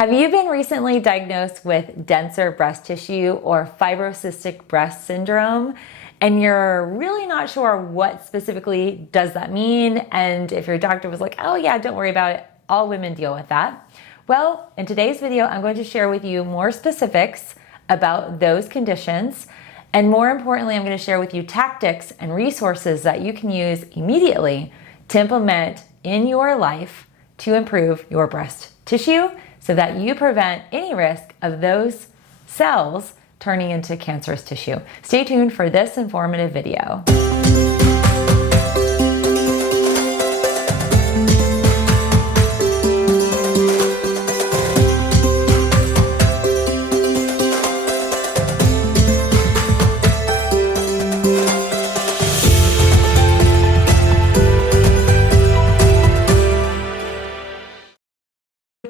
Have you been recently diagnosed with denser breast tissue or fibrocystic breast syndrome, and you're really not sure what specifically does that mean? And if your doctor was like, oh yeah, don't worry about it, all women deal with that. Well, in today's video, I'm going to share with you more specifics about those conditions. And more importantly, I'm going to share with you tactics and resources that you can use immediately to implement in your life to improve your breast tissue so that you prevent any risk of those cells turning into cancerous tissue. Stay tuned for this informative video.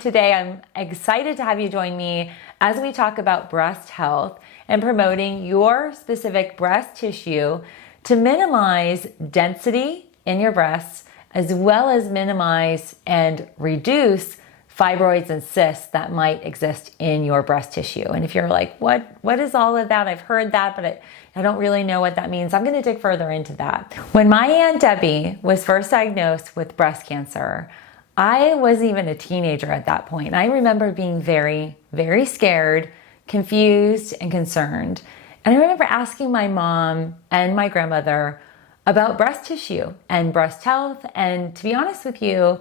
Today, I'm excited to have you join me as we talk about breast health and promoting your specific breast tissue to minimize density in your breasts, as well as minimize and reduce fibroids and cysts that might exist in your breast tissue. And if you're like, what is all of that? I've heard that, but I don't really know what that means. I'm going to dig further into that. When my Aunt Debbie was first diagnosed with breast cancer, I wasn't even a teenager at that point. And I remember being very, very scared, confused, and concerned. And I remember asking my mom and my grandmother about breast tissue and breast health. And to be honest with you,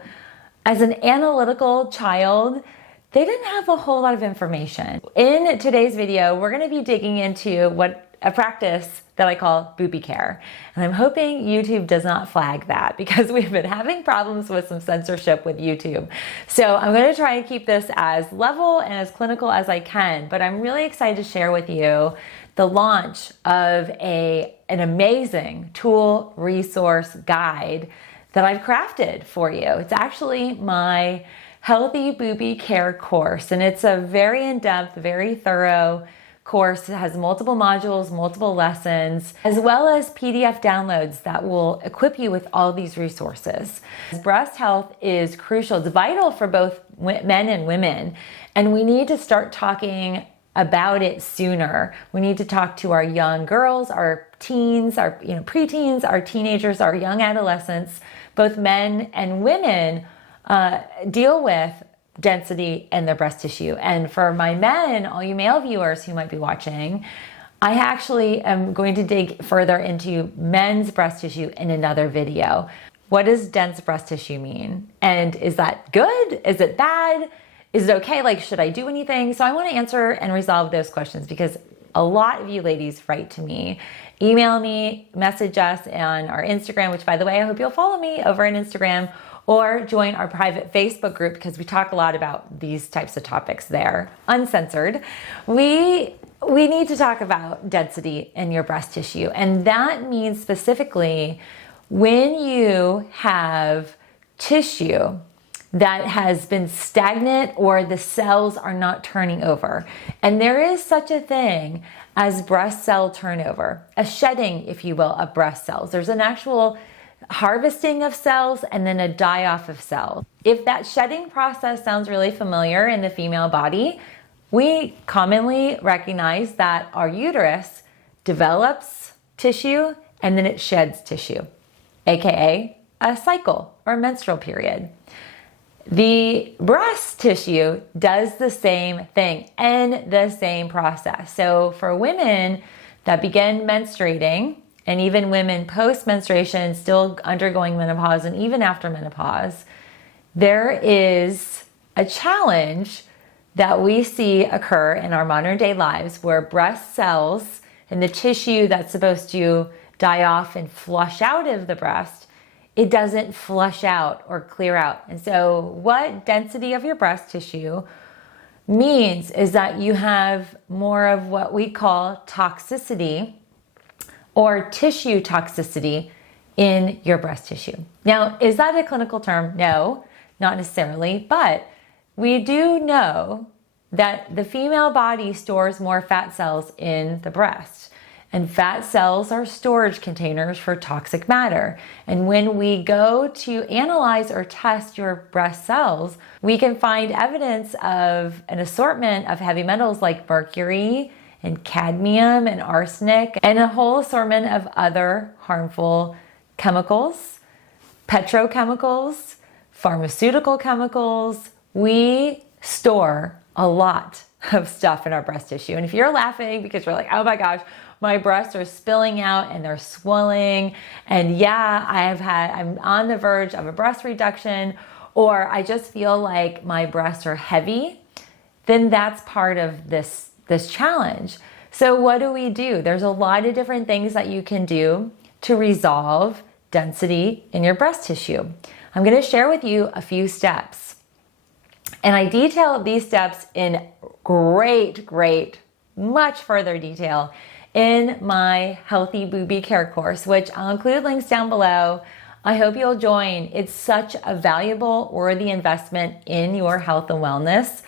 as an analytical child, they didn't have a whole lot of information. In today's video, we're going to be digging into a practice that I call Boobie care. And I'm hoping YouTube does not flag that because we've been having problems with some censorship with YouTube. So I'm going to try and keep this as level and as clinical as I can, but I'm really excited to share with you the launch of an amazing tool resource guide that I've crafted for you. It's actually my Healthy Boobie Care course, and it's a very in-depth, very thorough course. It has multiple modules, multiple lessons, as well as PDF downloads that will equip you with all these resources. Breast health is crucial. It's vital for both men and women, and we need to start talking about it sooner. We need to talk to our young girls, our teens, our preteens, our teenagers, our young adolescents. Both men and women deal with density in their breast tissue. And for my men, all you male viewers who might be watching, I actually am going to dig further into men's breast tissue in another video. What does dense breast tissue mean? And is that good? Is it bad? Is it okay? Like, should I do anything? So I want to answer and resolve those questions because a lot of you ladies write to me, email me, message us on our Instagram, which by the way, I hope you'll follow me over on Instagram, or join our private Facebook group because we talk a lot about these types of topics there, uncensored. We need to talk about density in your breast tissue. And that means specifically when you have tissue that has been stagnant or the cells are not turning over. And there is such a thing as breast cell turnover, a shedding, if you will, of breast cells. There's an actual harvesting of cells and then a die-off of cells. If that shedding process sounds really familiar in the female body, we commonly recognize that our uterus develops tissue and then it sheds tissue, aka a cycle or menstrual period. The breast tissue does the same thing and the same process. So for women that begin menstruating, and even women post-menstruation still undergoing menopause and even after menopause, there is a challenge that we see occur in our modern day lives where breast cells and the tissue that's supposed to die off and flush out of the breast, it doesn't flush out or clear out. And so what density of your breast tissue means is that you have more of what we call toxicity or tissue toxicity in your breast tissue. Now, is that a clinical term? No, not necessarily, but we do know that the female body stores more fat cells in the breast. And fat cells are storage containers for toxic matter. And when we go to analyze or test your breast cells, we can find evidence of an assortment of heavy metals like mercury and cadmium and arsenic and a whole assortment of other harmful chemicals, petrochemicals, pharmaceutical chemicals. We store a lot of stuff in our breast tissue. And if you're laughing because you're like, oh my gosh, my breasts are spilling out and they're swelling, and yeah, I'm on the verge of a breast reduction, or I just feel like my breasts are heavy, then that's part of this challenge. So what do? There's a lot of different things that you can do to resolve density in your breast tissue. I'm going to share with you a few steps. And I detail these steps in great, much further detail in my Healthy Boobie Care course, which I'll include links down below. I hope you'll join. It's such a valuable, worthy investment in your health and wellness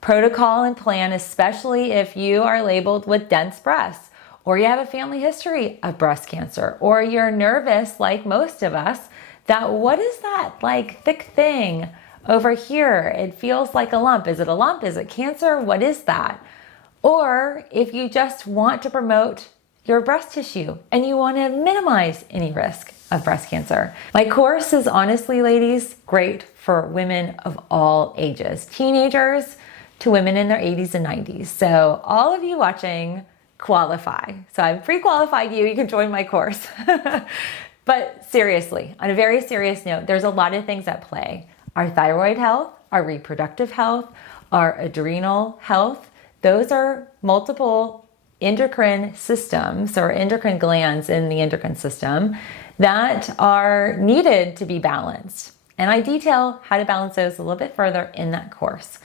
protocol and plan, especially if you are labeled with dense breasts, or you have a family history of breast cancer, or you're nervous like most of us that what is that like thick thing over here? It feels like a lump. Is it a lump? Is it cancer? What is that? Or if you just want to promote your breast tissue and you want to minimize any risk of breast cancer. My course is honestly, ladies, great for women of all ages, teenagers to women in their 80s and 90s. So all of you watching qualify. So I've pre-qualified you. You can join my course. But seriously, on a very serious note, there's a lot of things at play. Our thyroid health, our reproductive health, our adrenal health, those are multiple endocrine systems or endocrine glands in the endocrine system that are needed to be balanced. And I detail how to balance those a little bit further in that course.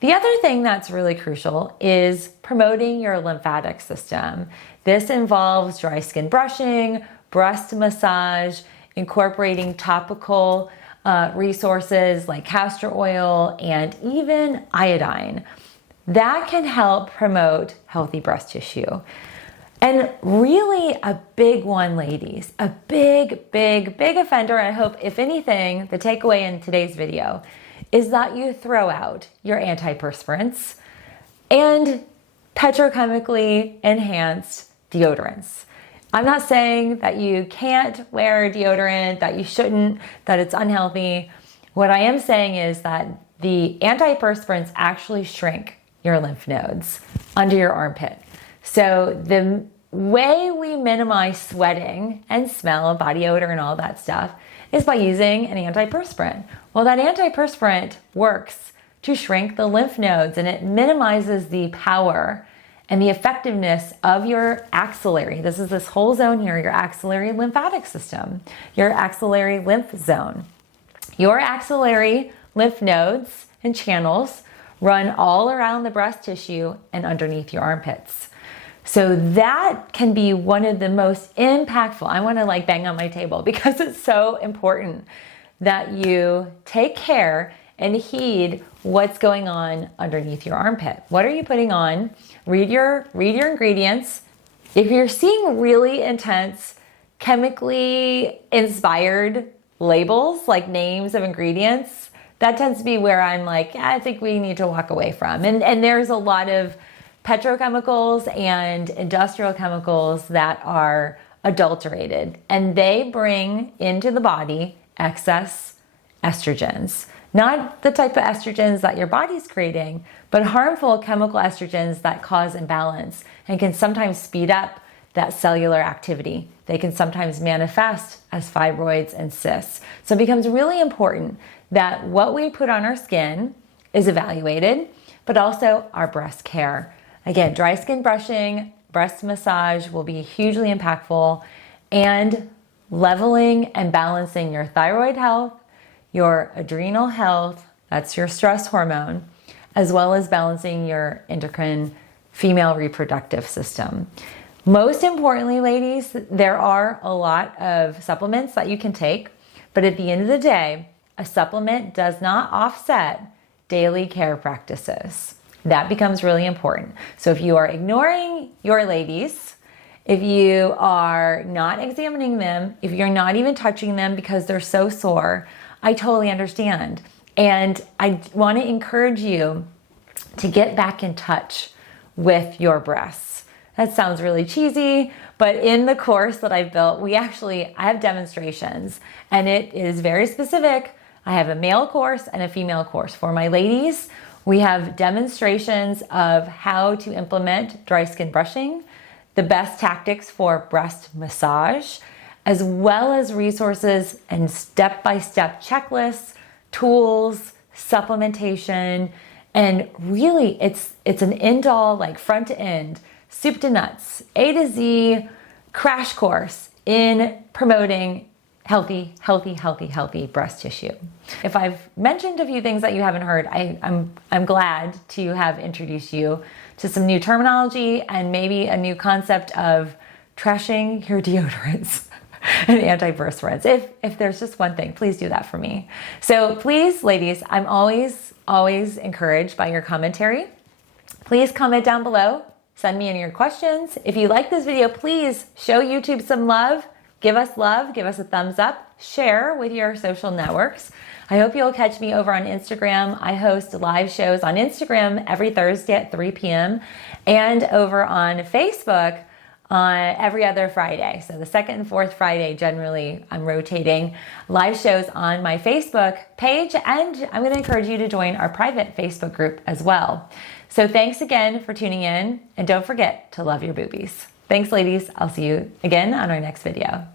The other thing that's really crucial is promoting your lymphatic system. This involves dry skin brushing, breast massage, incorporating topical resources like castor oil and even iodine. That can help promote healthy breast tissue. And really a big one, ladies, a big offender. I hope, if anything, the takeaway in today's video is that you throw out your antiperspirants and petrochemically enhanced deodorants. I'm not saying that you can't wear deodorant, that you shouldn't, that it's unhealthy. What I am saying is that the antiperspirants actually shrink your lymph nodes under your armpit. So the way we minimize sweating and smell of body odor and all that stuff is by using an antiperspirant. Well, that antiperspirant works to shrink the lymph nodes, and it minimizes the power and the effectiveness of your axillary. This is this whole zone here, your axillary lymphatic system, your axillary lymph zone. Your axillary lymph nodes and channels run all around the breast tissue and underneath your armpits. So that can be one of the most impactful. I want to like bang on my table because it's so important that you take care and heed what's going on underneath your armpit. What are you putting on? Read your ingredients. If you're seeing really intense, chemically inspired labels, like names of ingredients, that tends to be where I'm like, yeah, I think we need to walk away from. And there's a lot of petrochemicals and industrial chemicals that are adulterated, and they bring into the body excess estrogens. Not the type of estrogens that your body's creating, but harmful chemical estrogens that cause imbalance and can sometimes speed up that cellular activity. They can sometimes manifest as fibroids and cysts. So it becomes really important that what we put on our skin is evaluated, but also our breast care. Again, dry skin brushing, breast massage will be hugely impactful, and leveling and balancing your thyroid health, your adrenal health, that's your stress hormone, as well as balancing your endocrine female reproductive system. Most importantly, ladies, there are a lot of supplements that you can take, but at the end of the day, a supplement does not offset daily care practices. That becomes really important. So if you are ignoring your ladies if you are not examining them, if you're not even touching them because they're so sore, I totally understand. And I want to encourage you to get back in touch with your breasts. That sounds really cheesy, but in the course that I've built, I have demonstrations, and it is very specific. I have a male course and a female course. For my ladies, we have demonstrations of how to implement dry skin brushing, the best tactics for breast massage, as well as resources and step-by-step checklists, tools, supplementation, and really it's an end-all, like front to end, soup to nuts, A to Z crash course in promoting healthy breast tissue. If I've mentioned a few things that you haven't heard, I'm glad to have introduced you to some new terminology and maybe a new concept of trashing your deodorants and antiperspirants. If there's just one thing, please do that for me. So please, ladies, I'm always encouraged by your commentary. Please comment down below. Send me in your questions. If you like this video, please show YouTube some love. Give us a thumbs up, share with your social networks. I hope you'll catch me over on Instagram. I host live shows on Instagram every Thursday at 3 p.m. and over on Facebook on every other Friday. So the second and fourth Friday, generally, I'm rotating live shows on my Facebook page, and I'm going to encourage you to join our private Facebook group as well. So thanks again for tuning in, and don't forget to love your boobies. Thanks, ladies. I'll see you again on our next video.